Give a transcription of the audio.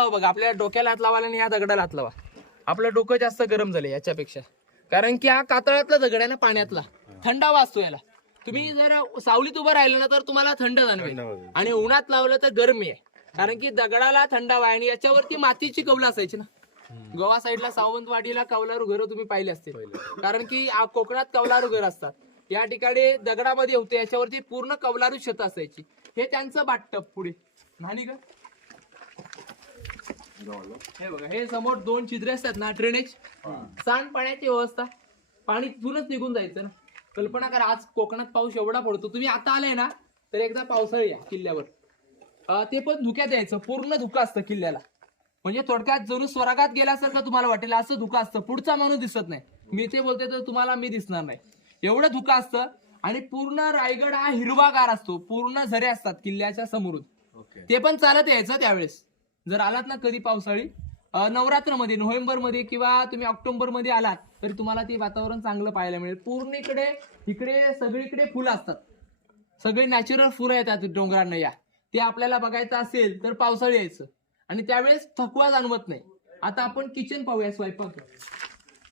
लावा बघा, आपल्या डोक्याला हात लावायला आणि या दगडाला हात लावा, आपलं डोकं जास्त गरम झालं याच्यापेक्षा, कारण की हा कातळातला दगड आहे ना, पाण्यातला, थंडावा असतो याला. तुम्ही जर सावलीत उभं राहिलं ना तर तुम्हाला थंड जाणवेल, आणि उन्हात लावलं तर गरमी आहे, कारण की दगडाला थंडावा आहे. आणि याच्यावरती मातीची कौलं असायची ना, गोवा साईडला सावंतवाडीला कौलारू घरं तुम्ही पाहिले असतील, कारण की कोकणात कौलारू घर असतात. या ठिकाणी दगडामध्ये होते, याच्यावरती पूर्ण कौलारू छत असायची. हे त्यांचं बाटटप पुढे नाही का. हे बघा, हे समोर 2 छिद्रे असतात ना, ड्रेनेज, सांडपाण्याची व्यवस्था, पाणी तिथूनच निघून जायचं ना. कल्पना करा, आज कोकणात पाऊस एवढा पडतो, तुम्ही आता आलाय ना तर एकदा पावसाळी या किल्ल्यावर, ते पण धुक्यात यायचं, पूर्ण धुकं असतं किल्ल्याला, म्हणजे थोडक्यात जणू स्वर्गात गेल्यासारखं तुम्हाला वाटेल, असं धुकं असतं, पुढचा माणूस दिसत नाही. मी ते बोलते तर तुम्हाला मी दिसणार नाही, एवढं धुकं असतं. आणि पूर्ण रायगड हा हिरवागार असतो, पूर्ण झरे असतात किल्ल्याच्या समोरून, ते पण चालत यायचं त्यावेळेस. जर आलात ना कधी पावसाळी, नवरात्रमध्ये, नोव्हेंबरमध्ये किंवा तुम्ही ऑक्टोबरमध्ये आलात तरी तुम्हाला ते वातावरण चांगलं पाहायला मिळेल. पूर्ण इकडे सगळीकडे फुलं असतात, सगळे नॅचरल फुलं येतात डोंगरांना. या ते आपल्याला बघायचं असेल तर पावसाळी यायचं, आणि त्यावेळेस थकवा जाणवत नाही. आता आपण किचन पाहूया, स्वयंपाक.